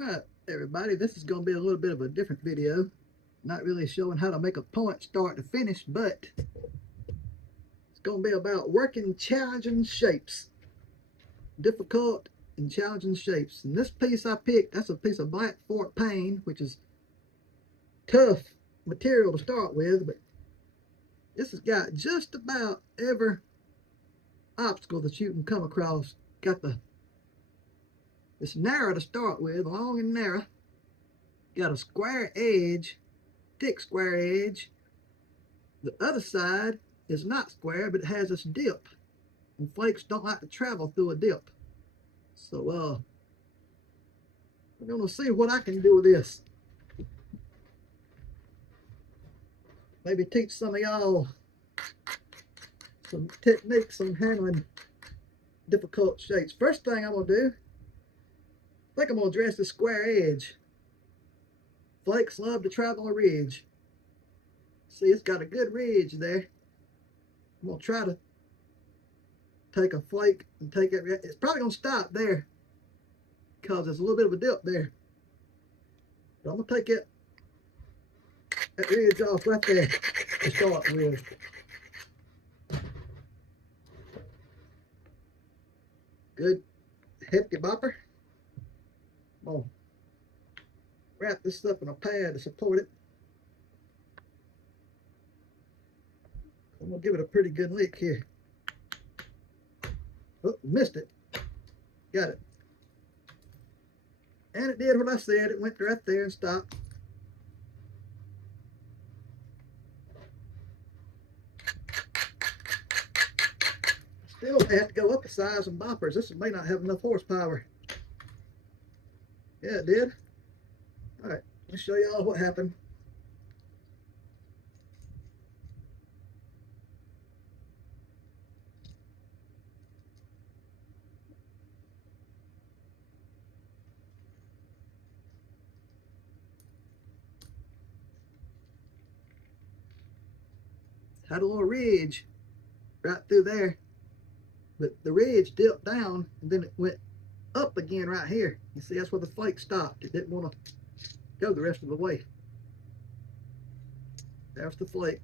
Alright, everybody, this is going to be a little bit of a different video. Not really showing how to make a point start to finish, but it's going to be about working challenging shapes. Difficult and challenging shapes. And this piece I picked, that's a piece of black fork pane, which is tough material to start with, but this has got just about every obstacle that you can come across. It's narrow to start with, long and narrow. Got a square edge, thick square edge. The other side is not square, but it has this dip, and flakes don't like to travel through a dip. So we're gonna see what I can do with this. Maybe teach some of y'all some techniques on handling difficult shapes. First thing I'm gonna do, I think I'm gonna address the square edge. Flakes love to travel a ridge. See, it's got a good ridge there. I'm gonna try to take a flake and take it. It's probably gonna stop there because there's a little bit of a dip there. But I'm gonna take that ridge off right there to start with. Good hefty bopper. I'm gonna wrap this up in a pad to support it. I'm gonna give it a pretty good lick here. Oh, missed it. Got it. And it did what I said. It went right there and stopped. Still have to go up a size in boppers. This may not have enough horsepower. Yeah, it did. All right, let me show y'all what happened. Had a little ridge right through there, but the ridge dipped down and then it went up again right here. You see, that's where the flake stopped. It didn't want to go the rest of the way. There's the flake.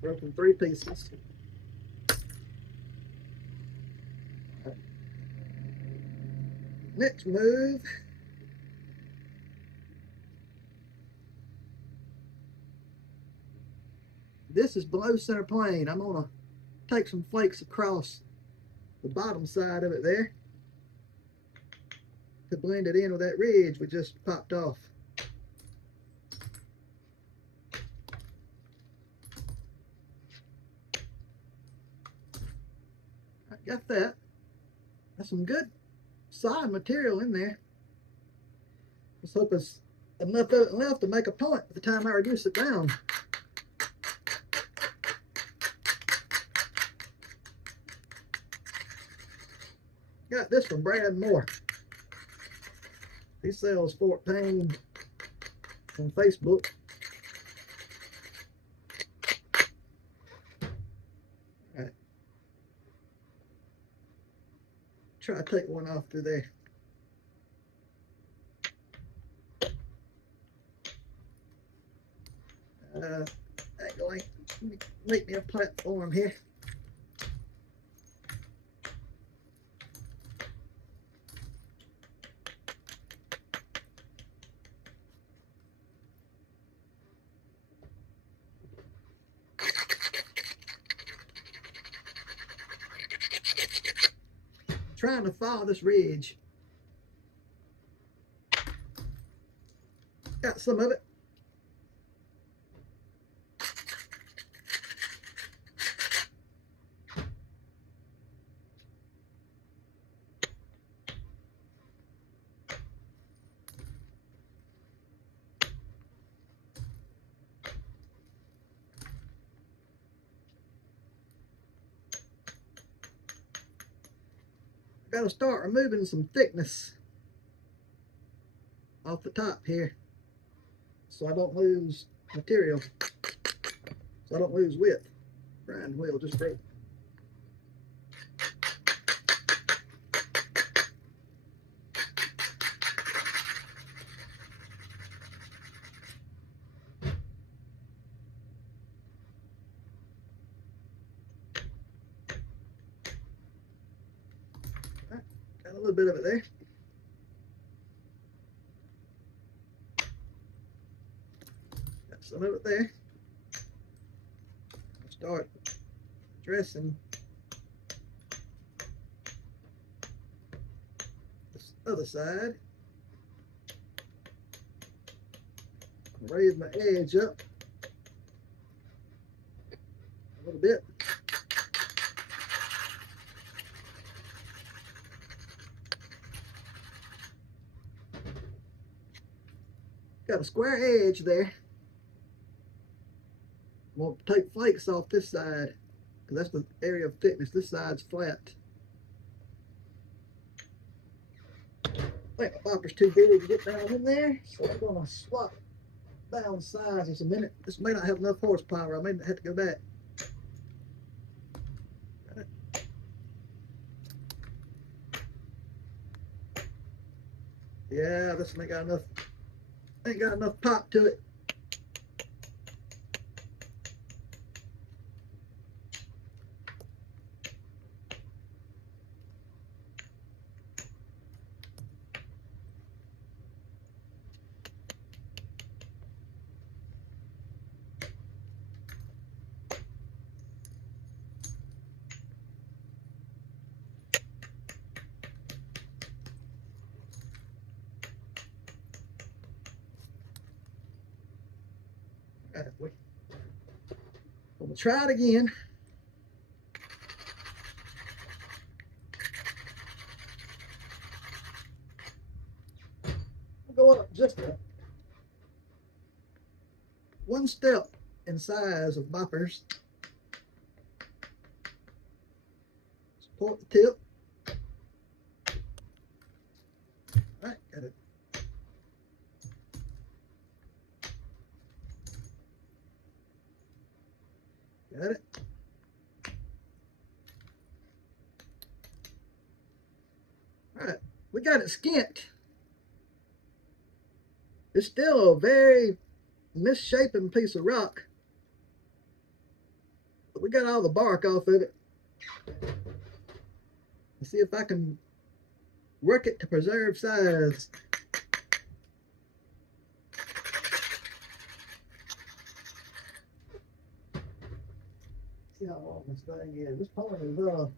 Broken 3 pieces. Next move. This is below center plane. I'm gonna take some flakes across the bottom side of it there to blend it in with that ridge we just popped off. I got that. That's some good side material in there. Let's hope it's enough of it left to make a point by the time I reduce it down. Got this from Brad Moore. He sells fork pane on Facebook. All right. Try to take one off through there. Actually, make me a platform here. Trying to follow this ridge. Got some of it. Got to start removing some thickness off the top here so I don't lose material, so I don't lose width. Grind wheel just broke. A little bit of it there. Got some of it there. Start dressing this other side. Raise my edge up a little bit. Got a square edge there. I'm going to take flakes off this side because that's the area of thickness. This side's flat. I think my bopper's too big to get down in there, so I'm going to swap down sizes a minute. This may not have enough horsepower. I may have to go back. Yeah, this ain't got enough pop to it. I'm gonna try it again. I'll go up just one step in size of boppers. Support the tip. All right, got it. Got it. All right, we got it skint. It's still a very misshapen piece of rock, but we got all the bark off of it. Let's see if I can work it to preserve size. See how long this thing is. This pony is about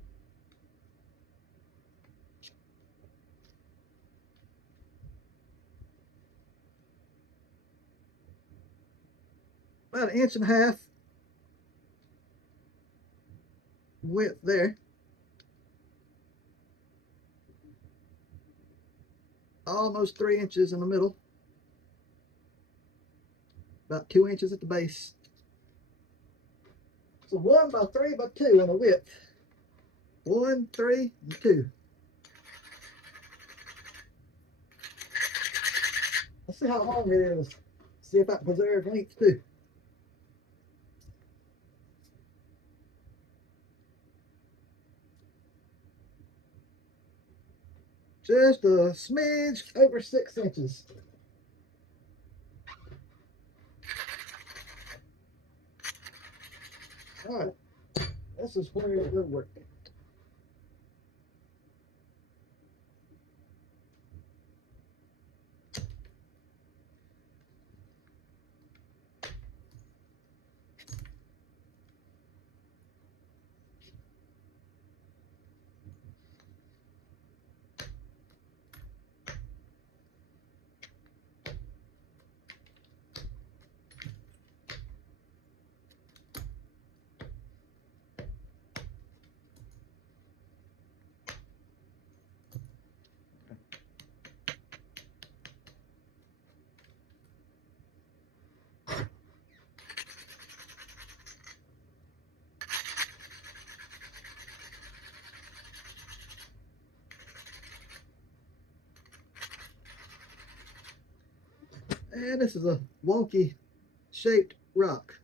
1.5 inches width there. Almost 3 inches in the middle. About 2 inches at the base. So 1 by 3 by 2 on the width. 1, 3, and 2. Let's see how long it is. See if I can preserve length too. Just a smidge over 6 inches. All right, this is where it will work. And this is a wonky shaped rock.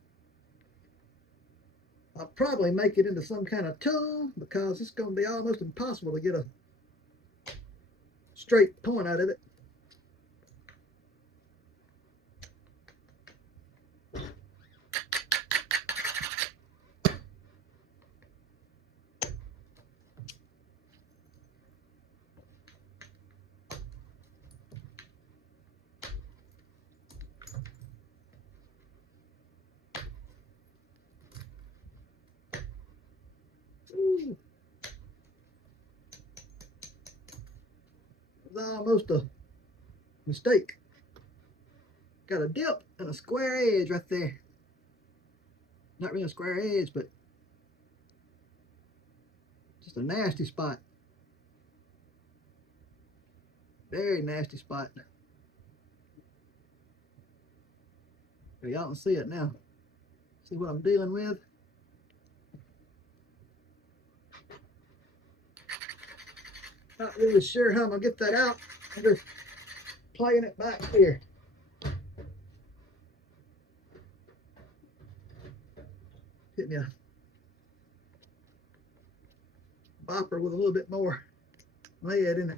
I'll probably make it into some kind of tool because it's going to be almost impossible to get a straight point out of it. almost a mistake. Got a dip and a square edge right there. Not really a square edge, but just a nasty spot. Very nasty spot. Y'all can see it now. See what I'm dealing with? Not really sure how I'm gonna get that out. I'm just playing it back here. Hit me a bopper with a little bit more lead in it.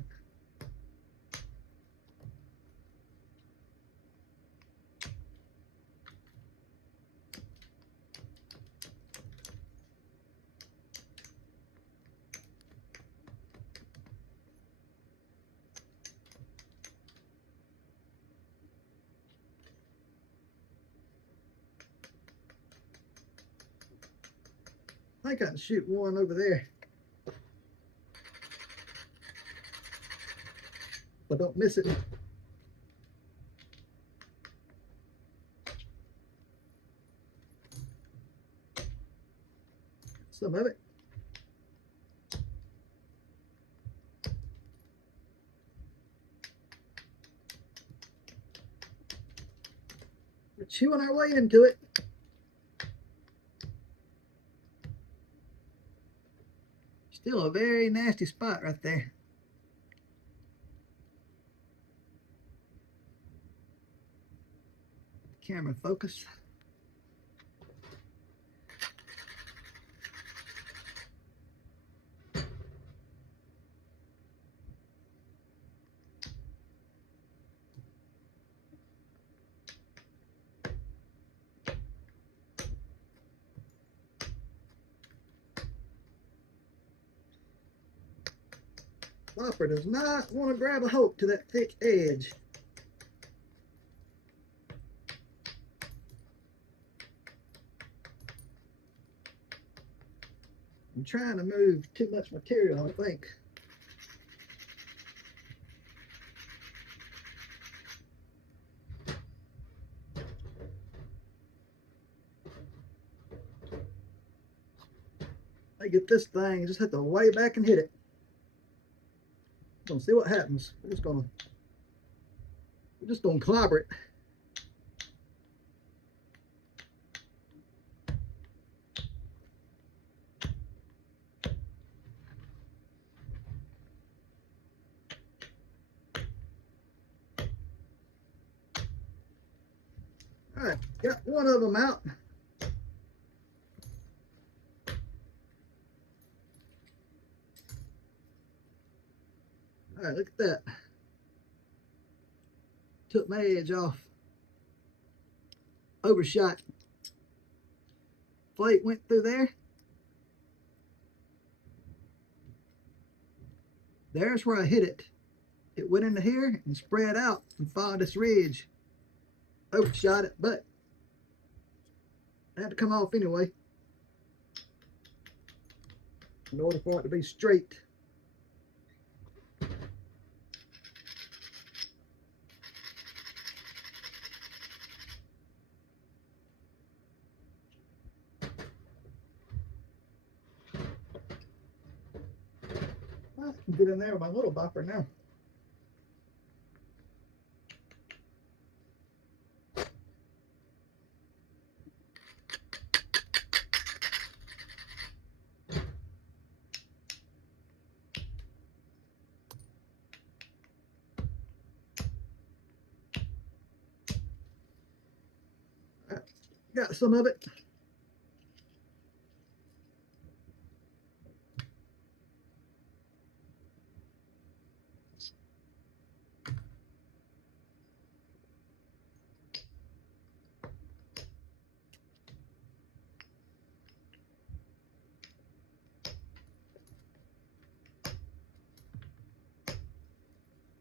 I think I can shoot one over there. But don't miss it. Some of it. We're chewing our way into it. Still a very nasty spot right there. Camera focus. Bopper does not want to grab a hold to that thick edge. I'm trying to move too much material, I think. I get this thing, just have to way back and hit it. Gonna see what happens. We're just gonna clobber it. All right, got one of them out. All right, look at that. Took my edge off. Overshot. Flake went through there. There's where I hit it. It went into here and spread out and followed this ridge. Overshot it, but it had to come off anyway in order for it to be straight. I can get in there with my little bopper now. Got some of it.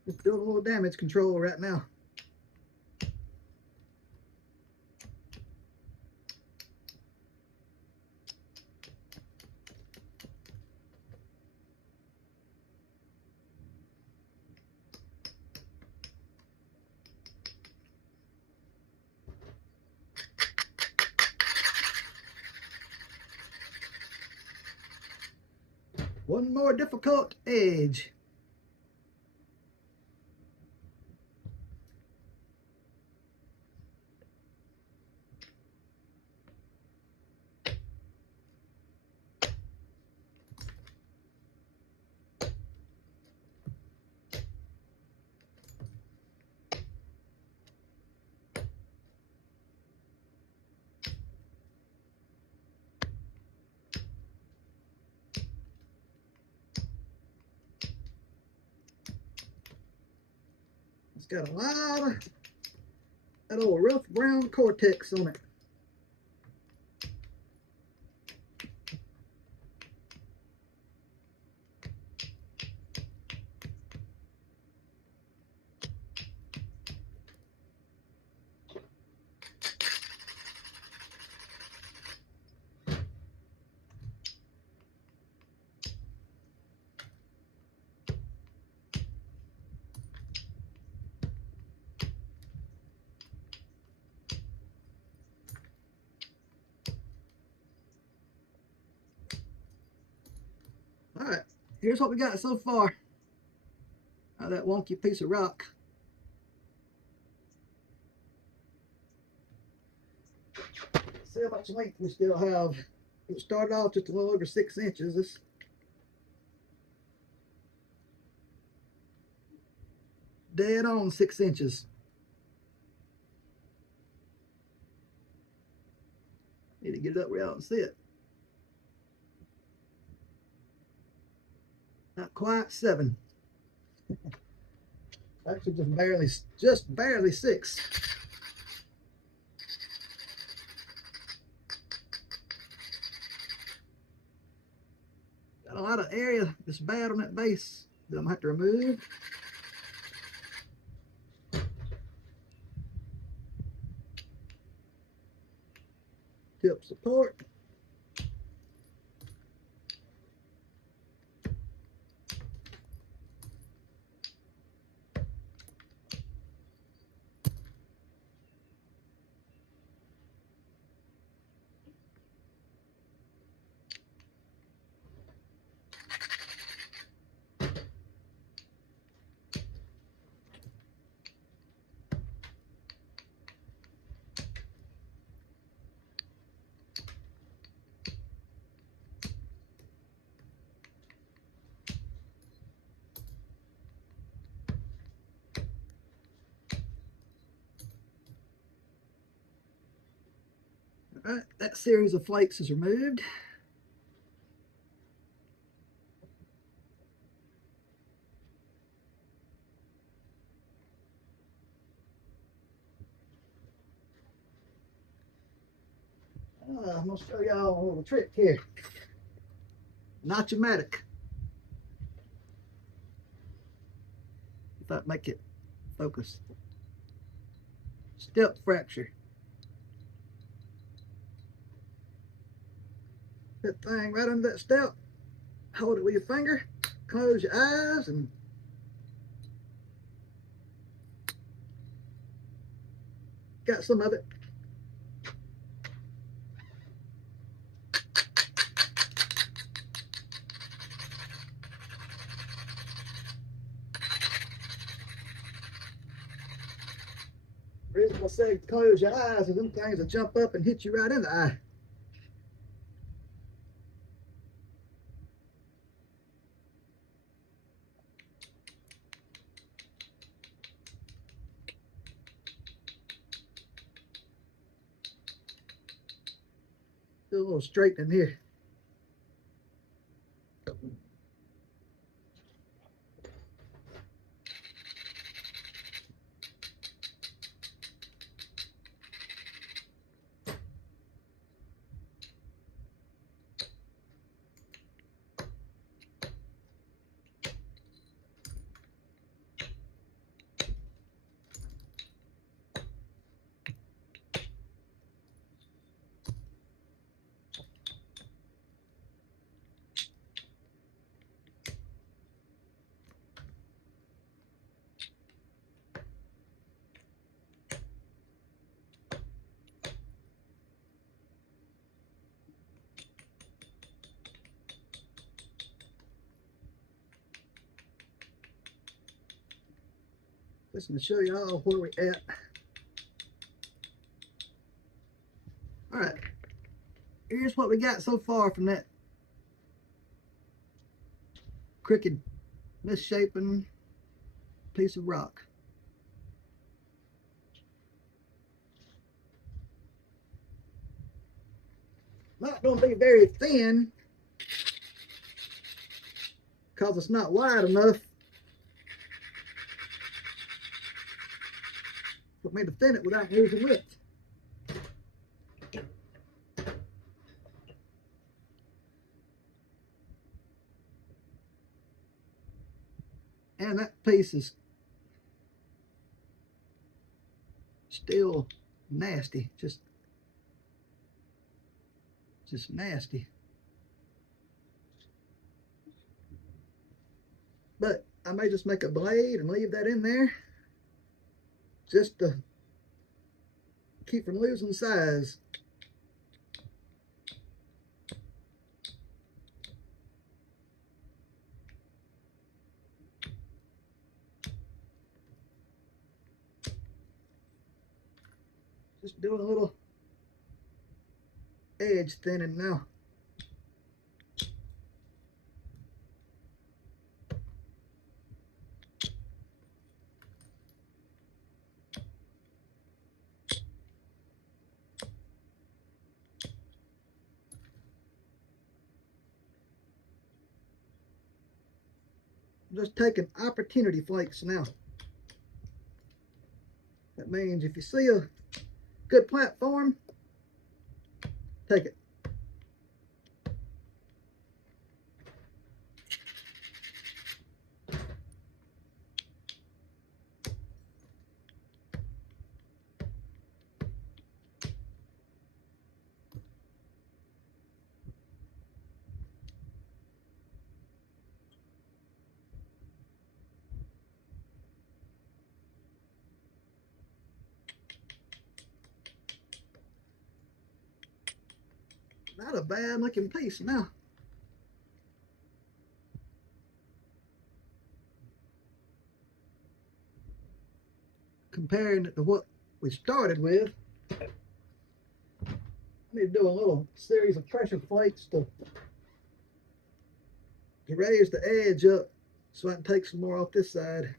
Just doing a little damage control right now. One more difficult edge. It's got a lot of that old rough brown cortex on it. All right, here's what we got so far out of that wonky piece of rock. See how much length we still have. It started off just a little over 6 inches. This dead on 6 inches. Need to get it up where y'all can see it. Not quite 7. Actually, just barely 6. Got a lot of area that's bad on that base that I'm gonna have to remove. Tip support. All right, that series of flakes is removed. I'm going to show y'all a little trick here. Notch-o-matic. If that make it focus. Step fracture. That thing right under that step. Hold it with your finger. Close your eyes and got some of it. The reason I say close your eyes is them things will jump up and hit you right in the eye. Do a little straightening here. Just to show you all where we at. All right, here's what we got so far from that crooked, misshapen piece of rock. Not going to be very thin because it's not wide enough for me to thin it without losing width. And that piece is still nasty, just nasty. But I may just make a blade and leave that in there just to keep from losing size. Just doing a little edge thinning now. I'm just taking opportunity flakes now. That means if you see a good platform, take it. Not a bad looking piece now. Comparing it to what we started with, I need to do a little series of pressure flakes to raise the edge up so I can take some more off this side.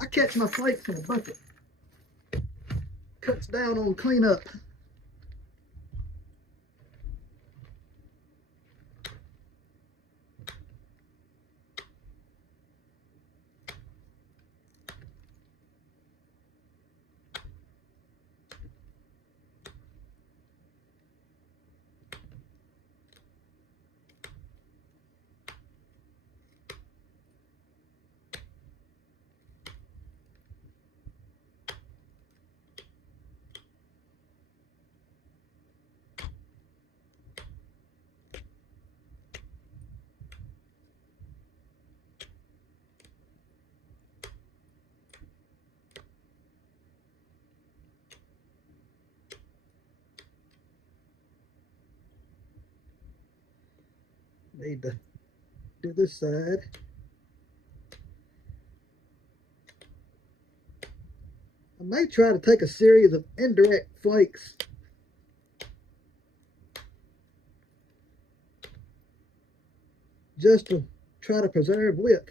I catch my flakes in a bucket. Cuts down on cleanup. Need to do this side. I may try to take a series of indirect flakes just to try to preserve width.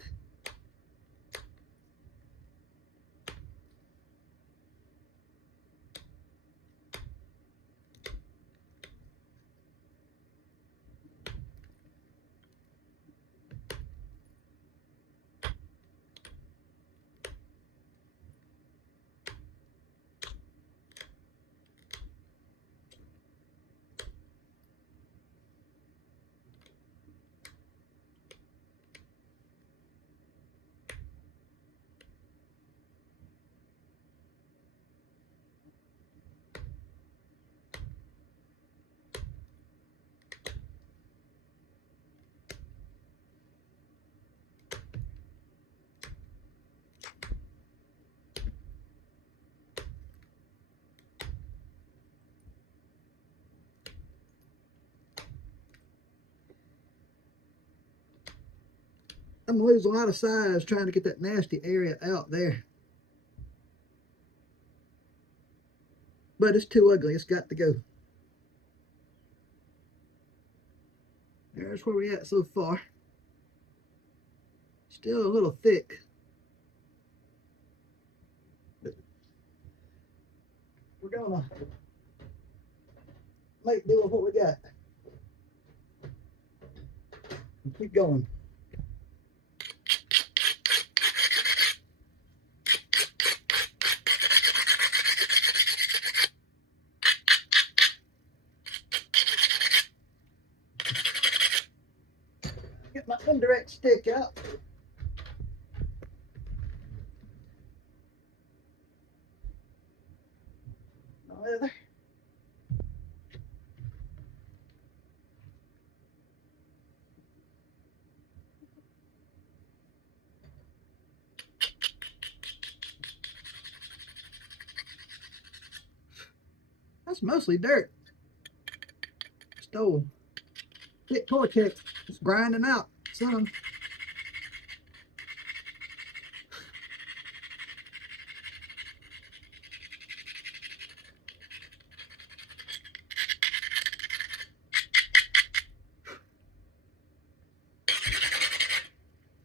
I'm gonna lose a lot of size trying to get that nasty area out there. But it's too ugly. It's got to go. There's where we're at so far. Still a little thick. But we're gonna make do with what we got. And keep going. Get my indirect stick out. Leather. That's mostly dirt. Stole. Hit Tortex. It's grinding out some.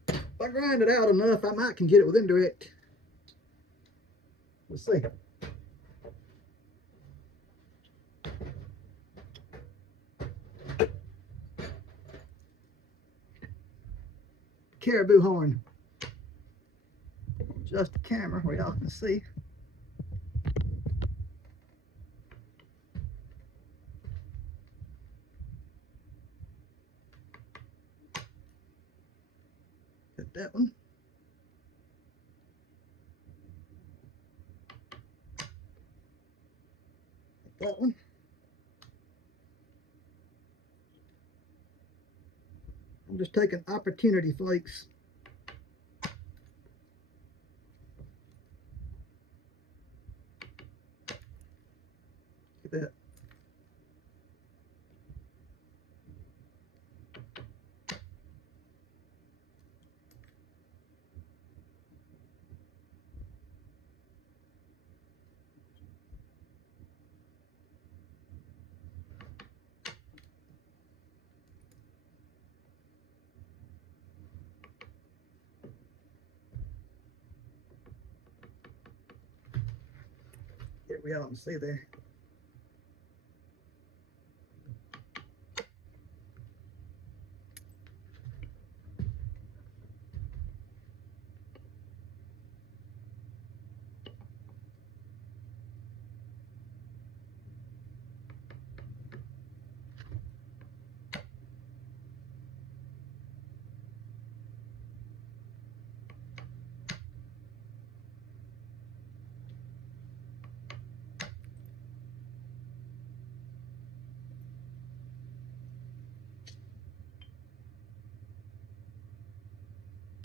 If I grind it out enough, I might can get it with indirect. Let's see. Caribou horn. Adjust the camera where y'all can see. Got that one. Got that one. I'm just taking opportunity flakes. Look at that. Here we all can see there.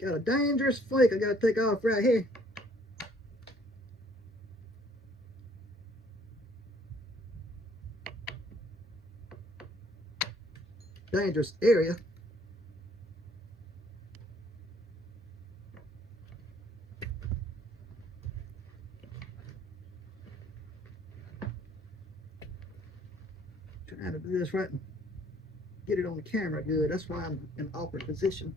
Got a dangerous flake I gotta take off right here. Dangerous area. Trying to do this right and get it on the camera good. That's why I'm in awkward position.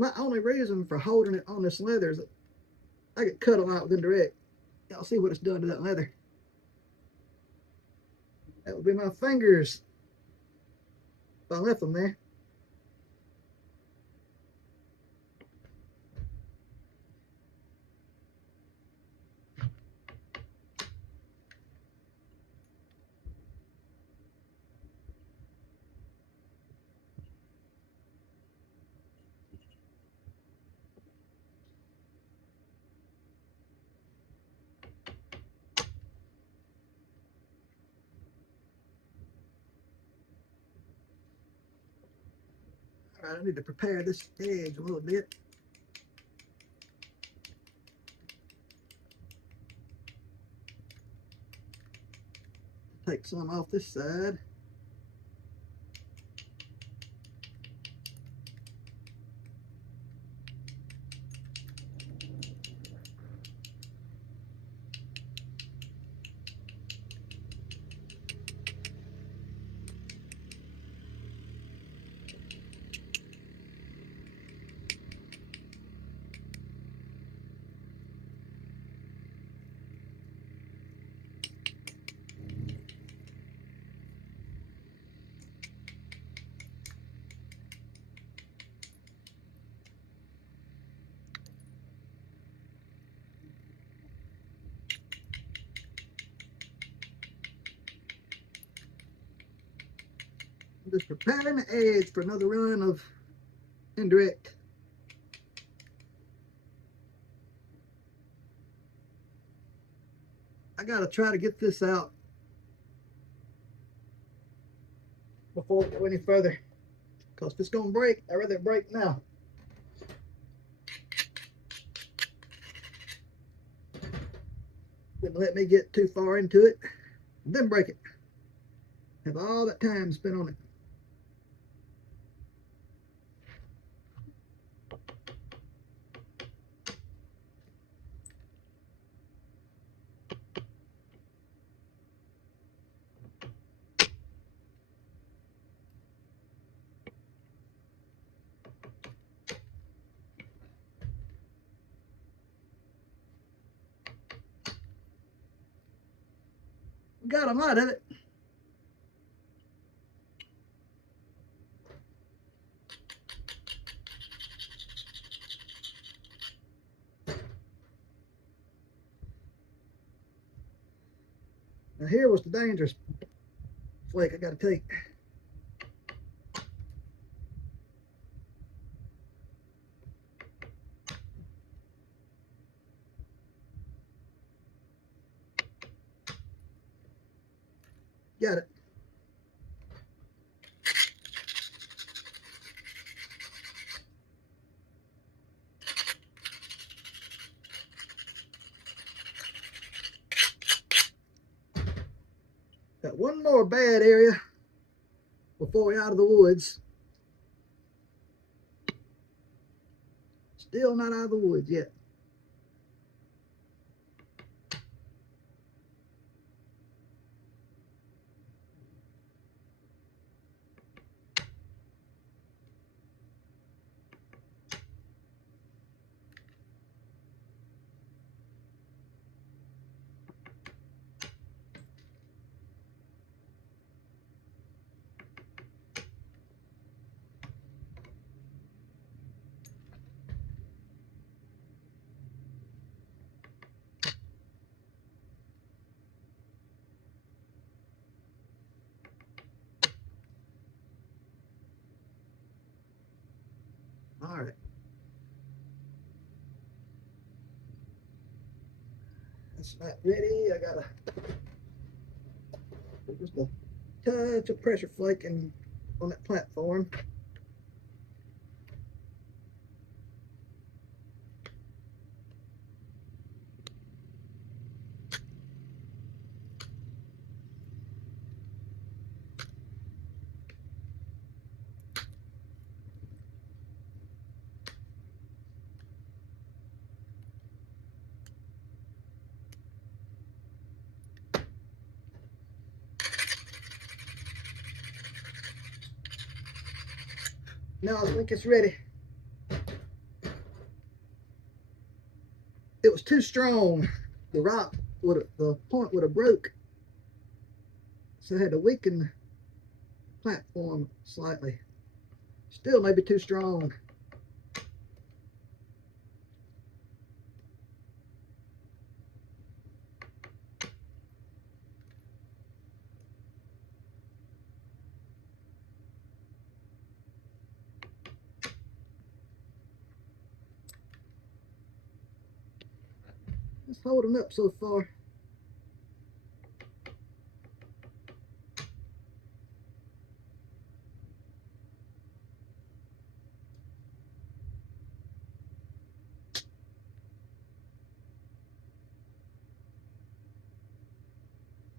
My only reason for holding it on this leather is that I get cut a lot with indirect. Y'all see what it's done to that leather. That would be my fingers if I left them there. Alright, I need to prepare this edge a little bit. Take some off this side. I'm just preparing the edge for another run of indirect. I gotta try to get this out before we go any further, because if it's gonna break, I'd rather it break now. Didn't let me get too far into it, and then break it. Have all that time spent on it. We got a lot of it. Now here was the dangerous flake I gotta take. Got it. Got one more bad area before we're out of the woods. Still not out of the woods yet. All right. That's not ready. I gotta just a touch of pressure flaking on that platform. Now I think it's ready. It was too strong. The rock the point would have broke. So I had to weaken the platform slightly. Still maybe too strong. It's holding up so far.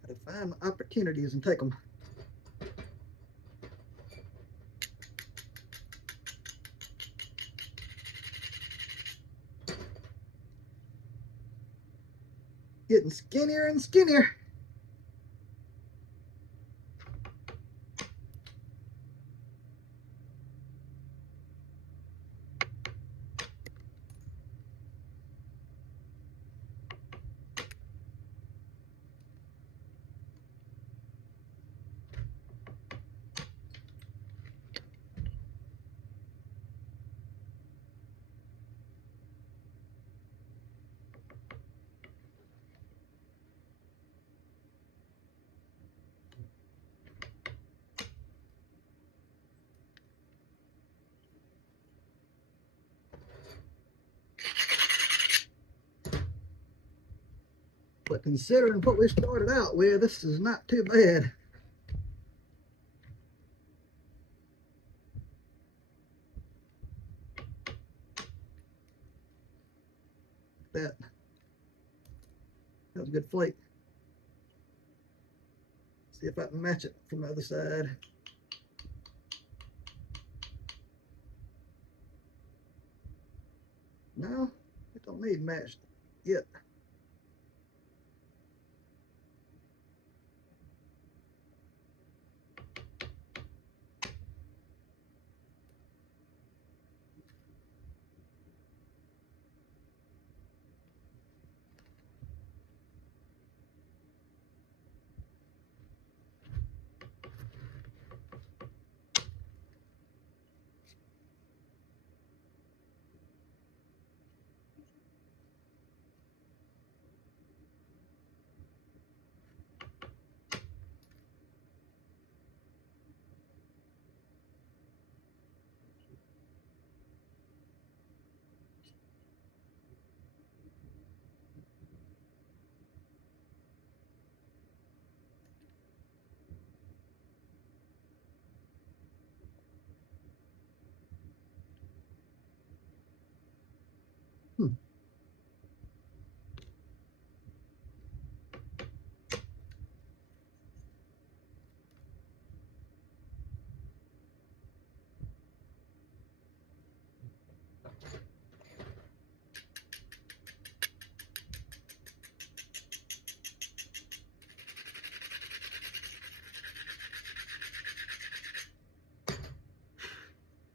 To find opportunities and take them. Getting skinnier and skinnier. But considering what we started out with, this is not too bad. That was a good flake. See if I can match it from the other side. No, it don't need matched yet.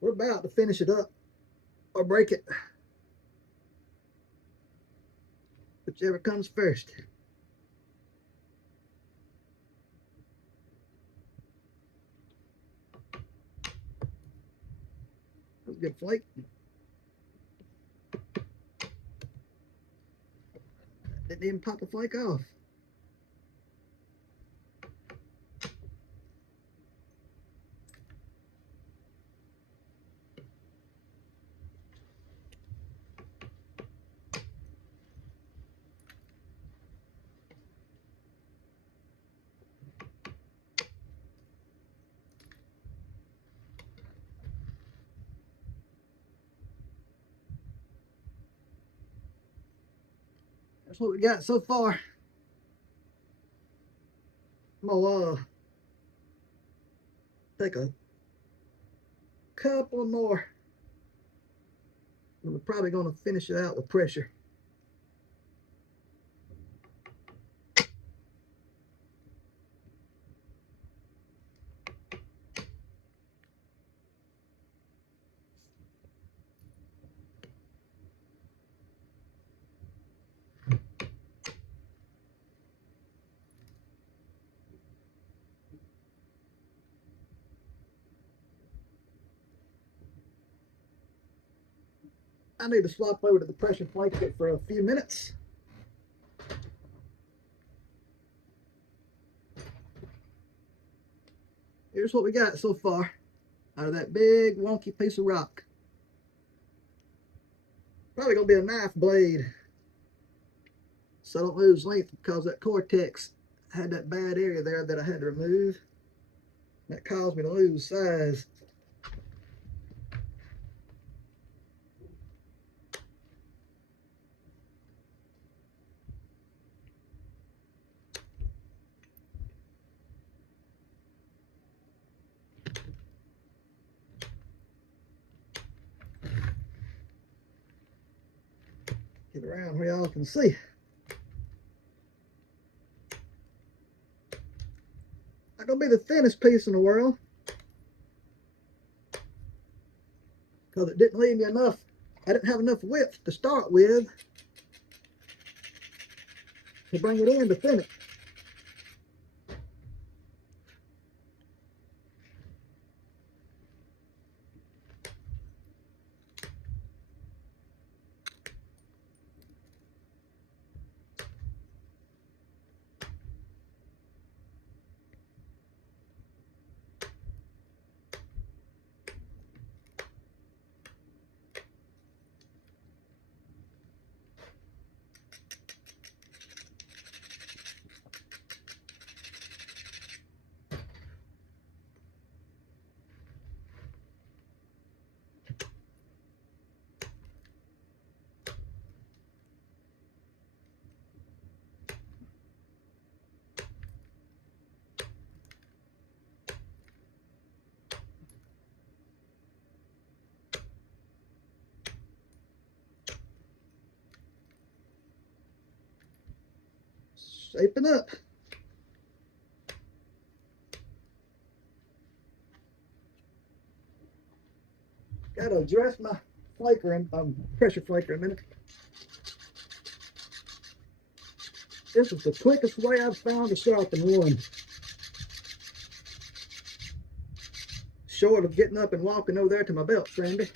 We're about to finish it up or break it. Whichever comes first. That's a good flake. Didn't even pop the flake off. That's what we got so far. I'm gonna take a couple more. We're probably gonna finish it out with pressure. I need to swap over to the pressure flake for a few minutes. Here's what we got so far out of that big wonky piece of rock. Probably gonna be a knife blade, so I don't lose length, because that Cortex had that bad area there that I had to remove. That caused me to lose size. Get around where y'all can see. Not gonna be the thinnest piece in the world, because it didn't leave me enough. I didn't have enough width to start with to bring it in to thin it. Shaping up. Gotta address my flaker and pressure flaker in a minute. This is the quickest way I've found to sharpen one. Short of getting up and walking over there to my belt sander.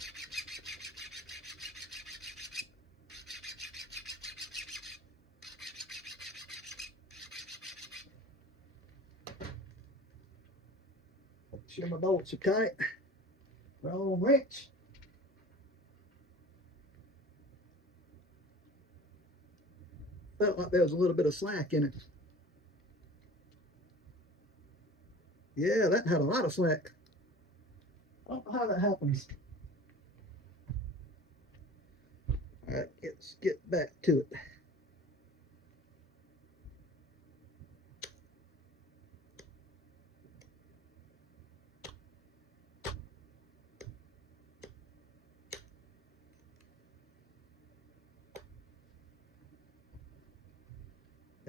Make sure my bolts are tight. Wrong wrench. Felt like there was a little bit of slack in it. Yeah, that had a lot of slack. I don't know how that happens. All right, let's get back to it.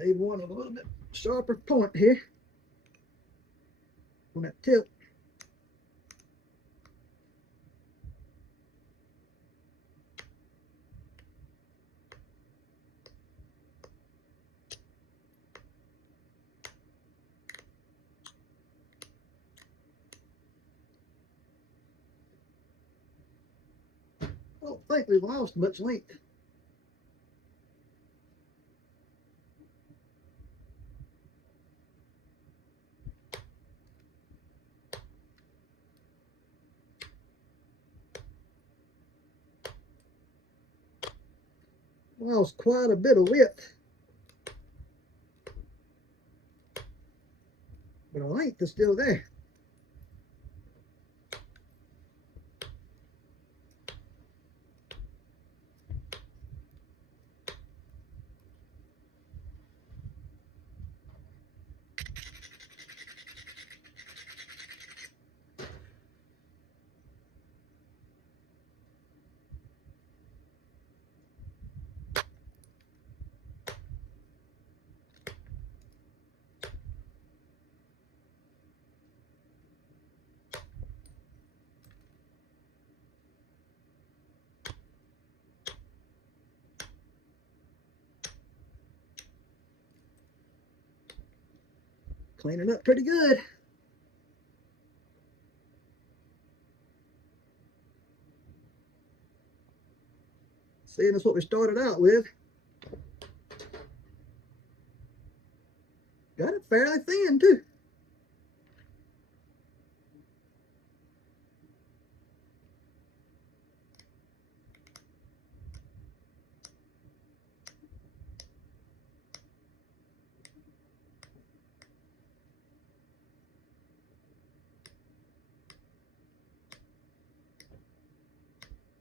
Need one with a little bit sharper point here on that tip. I don't think we've lost much length. Lost quite a bit of width, but the length is still there. Cleaning up pretty good. Seeing as what we started out with. Got it fairly thin too.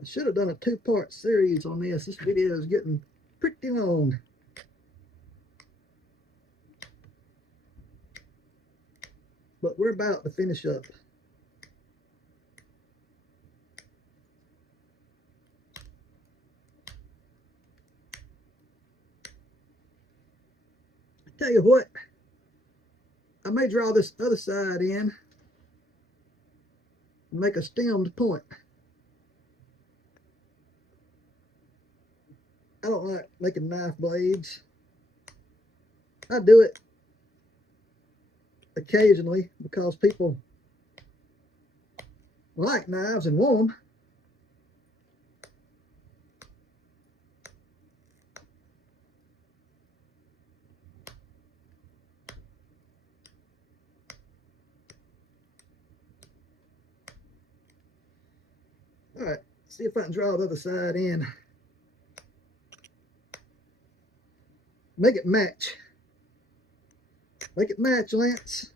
I should have done a two-part series on this. This video is getting pretty long. But we're about to finish up. Tell you what, I may draw this other side in and make a stemmed point. I don't like making knife blades. I do it occasionally because people like knives and want them. All right, see if I can draw the other side in. Make it match. Make it match, Lance.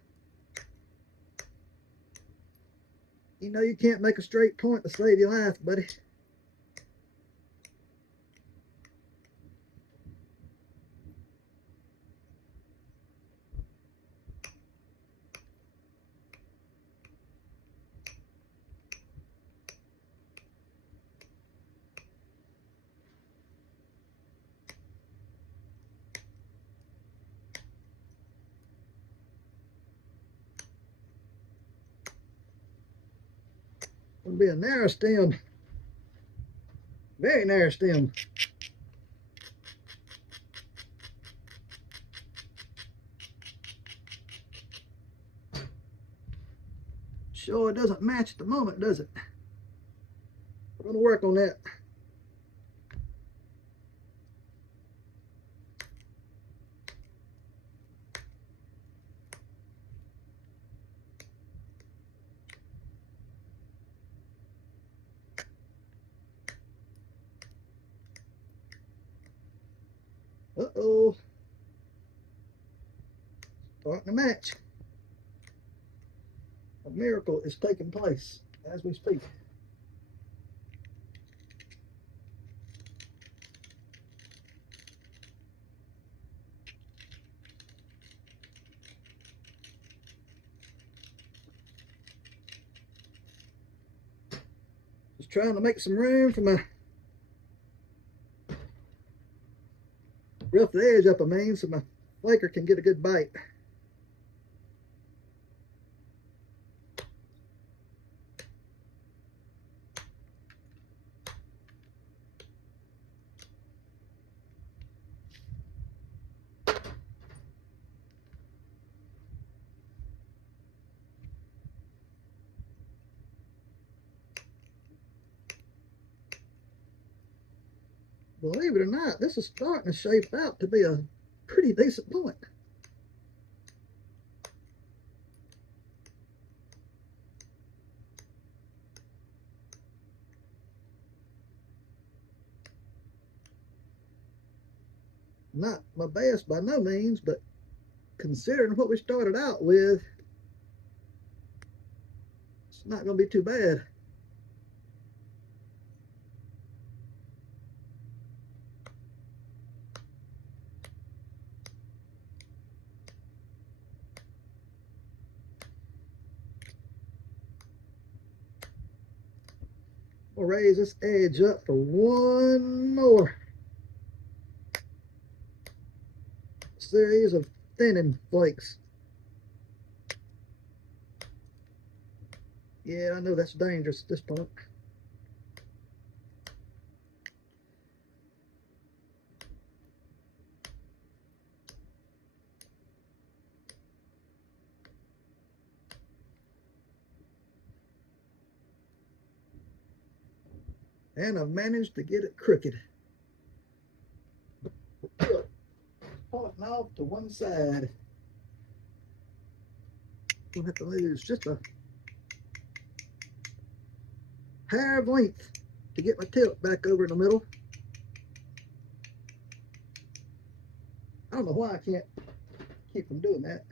You know you can't make a straight point to save your life, buddy. It'll be a narrow stem. Very narrow stem. Sure, it doesn't match at the moment, does it? We're going to work on that. Uh-oh. Starting to match. A miracle is taking place as we speak. Just trying to make some room for my rough the edge up, so my flaker can get a good bite. Believe it or not, this is starting to shape out to be a pretty decent point. Not my best by no means, but considering what we started out with, it's not going to be too bad. We'll raise this edge up for one more series of thinning flakes. Yeah, I know that's dangerous at this point. And I've managed to get it crooked. Pointing off to one side. We'll have to lose just a hair of length to get my tilt back over in the middle. I don't know why I can't keep from doing that.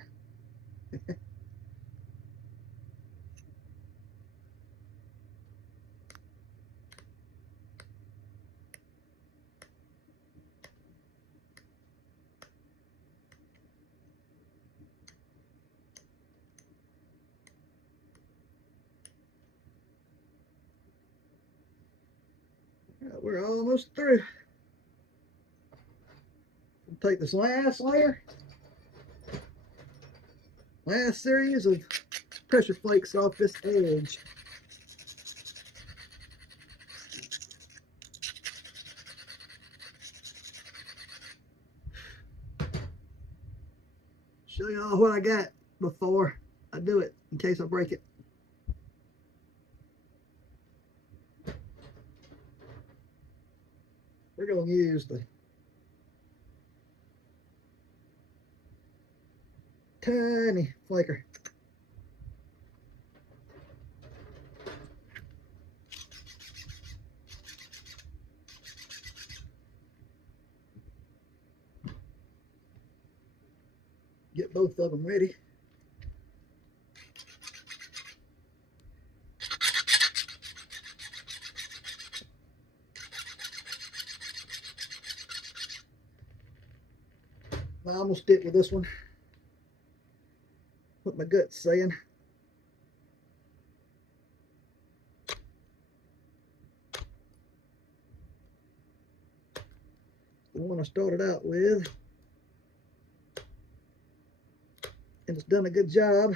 We're almost through. I'll take this last layer Last series of pressure flakes off this edge. Show y'all what I got before I do it in case I break it. We're going to use the tiny flaker. Get both of them ready. Now I'm going to stick with this one. What my gut's saying. The one I started out with. And it's done a good job.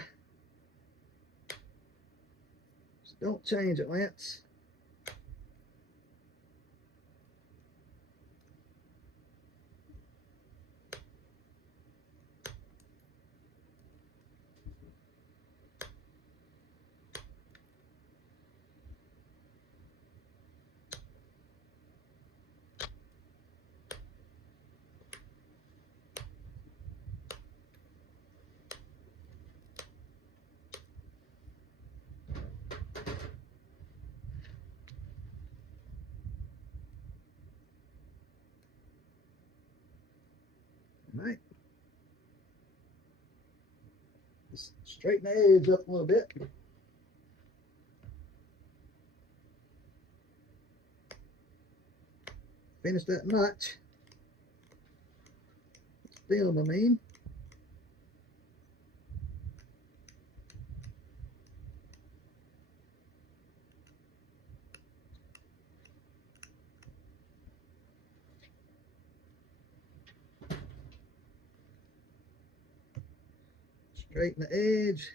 So don't change it, Lance. All right. Just straighten the edge up a little bit. Finish that notch. Stem, I mean. Straighten the edge.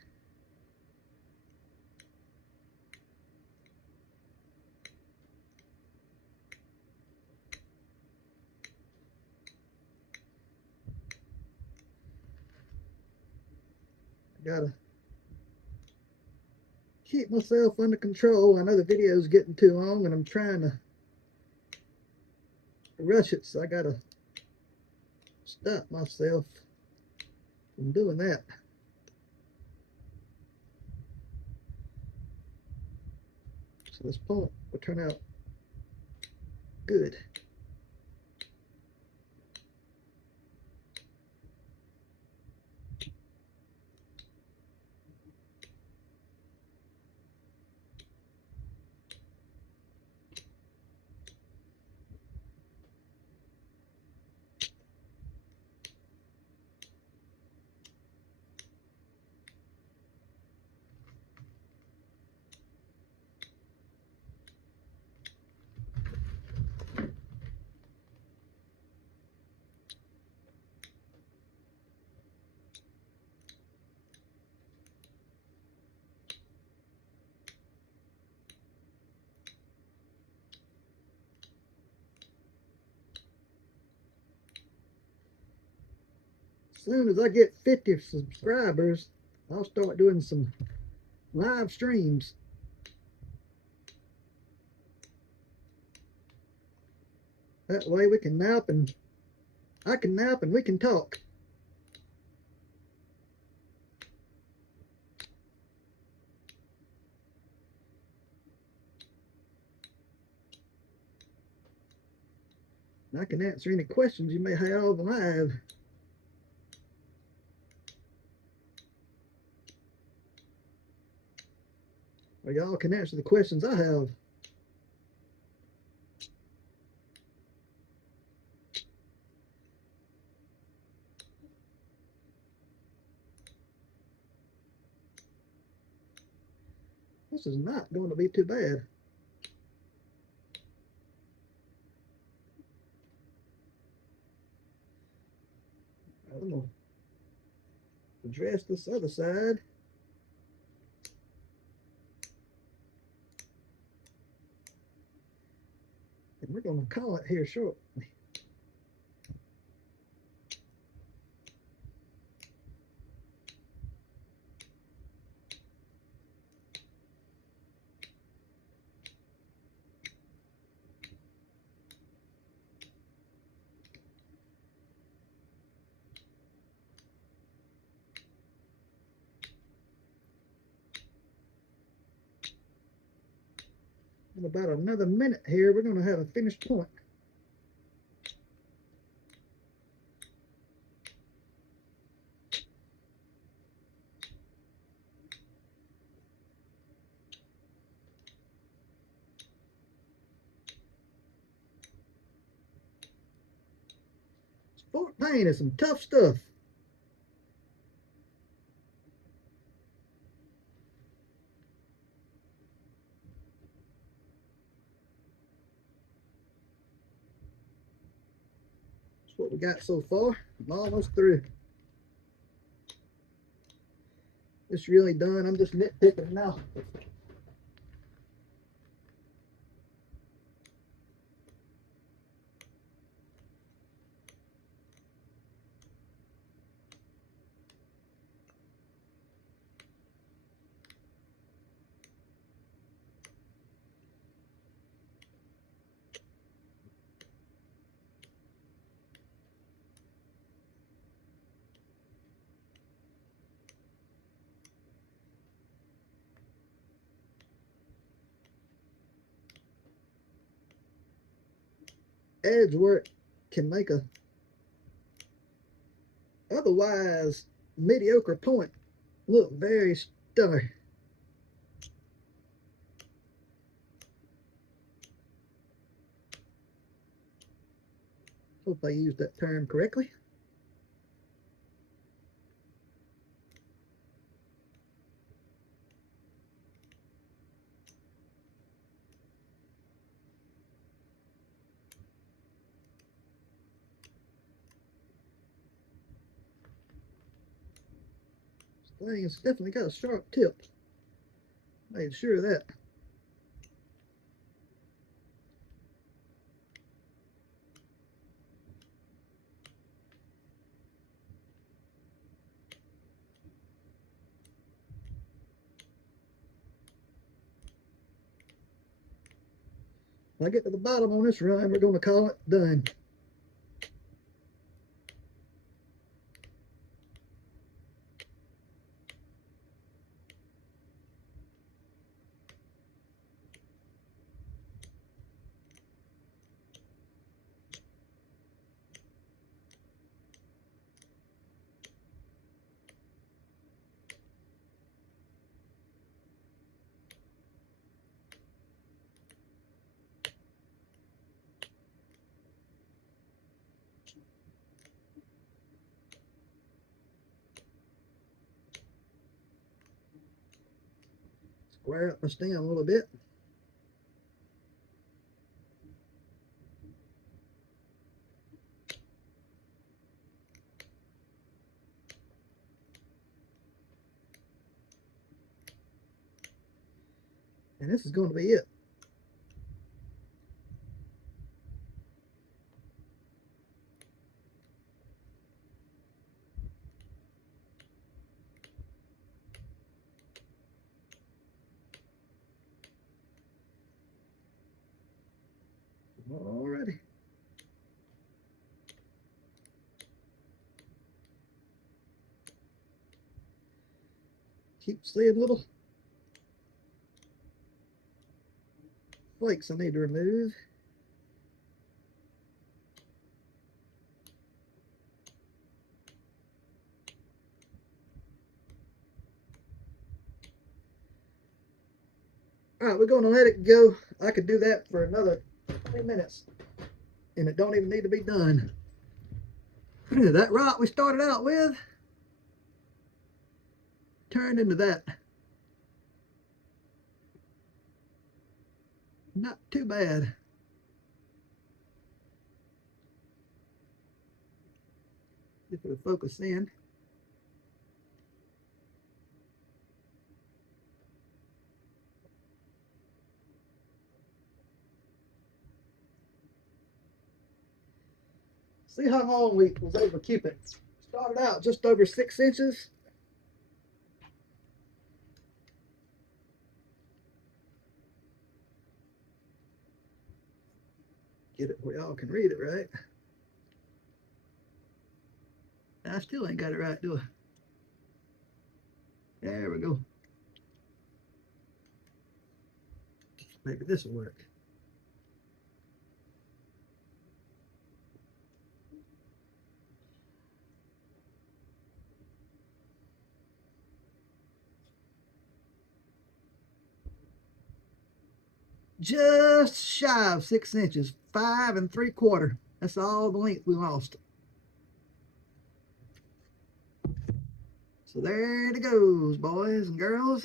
Gotta keep myself under control. I know the video is getting too long and I'm trying to rush it, so I gotta stop myself from doing that. So this point will turn out good. As soon as I get 50 subscribers, I'll start doing some live streams. That way we can nap and I can nap and we can talk. And I can answer any questions you may have live. Or y'all can answer the questions I have. This is not going to be too bad. I'm going to address this other side. And we're going to call it here shortly. In about another minute here, we're going to have a finished point. Sport paint is some tough stuff. That's what we got so far. I'm almost through. It's really done. I'm just nitpicking now. Edge work can make a otherwise mediocre point look very stellar. Hope I used that term correctly. This thing has definitely got a sharp tip. Made sure of that. When I get to the bottom on this run, we're going to call it done. Square up my stem a little bit. And this is going to be it. Alrighty. Keep seeing little flakes I need to remove. Alright, we're going to let it go. I could do that for another 20 minutes. And it don't even need to be done. That rock we started out with turned into that. Not too bad. If it'll focus in. See how long we was able to keep it. Started out just over 6 inches. Get it where y'all can read it, right? I still ain't got it right, do I? There we go. Maybe this will work. Just shy of 6 inches, 5 3/4. That's all the length we lost. So there it goes, boys and girls.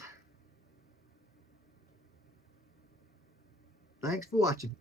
Thanks for watching.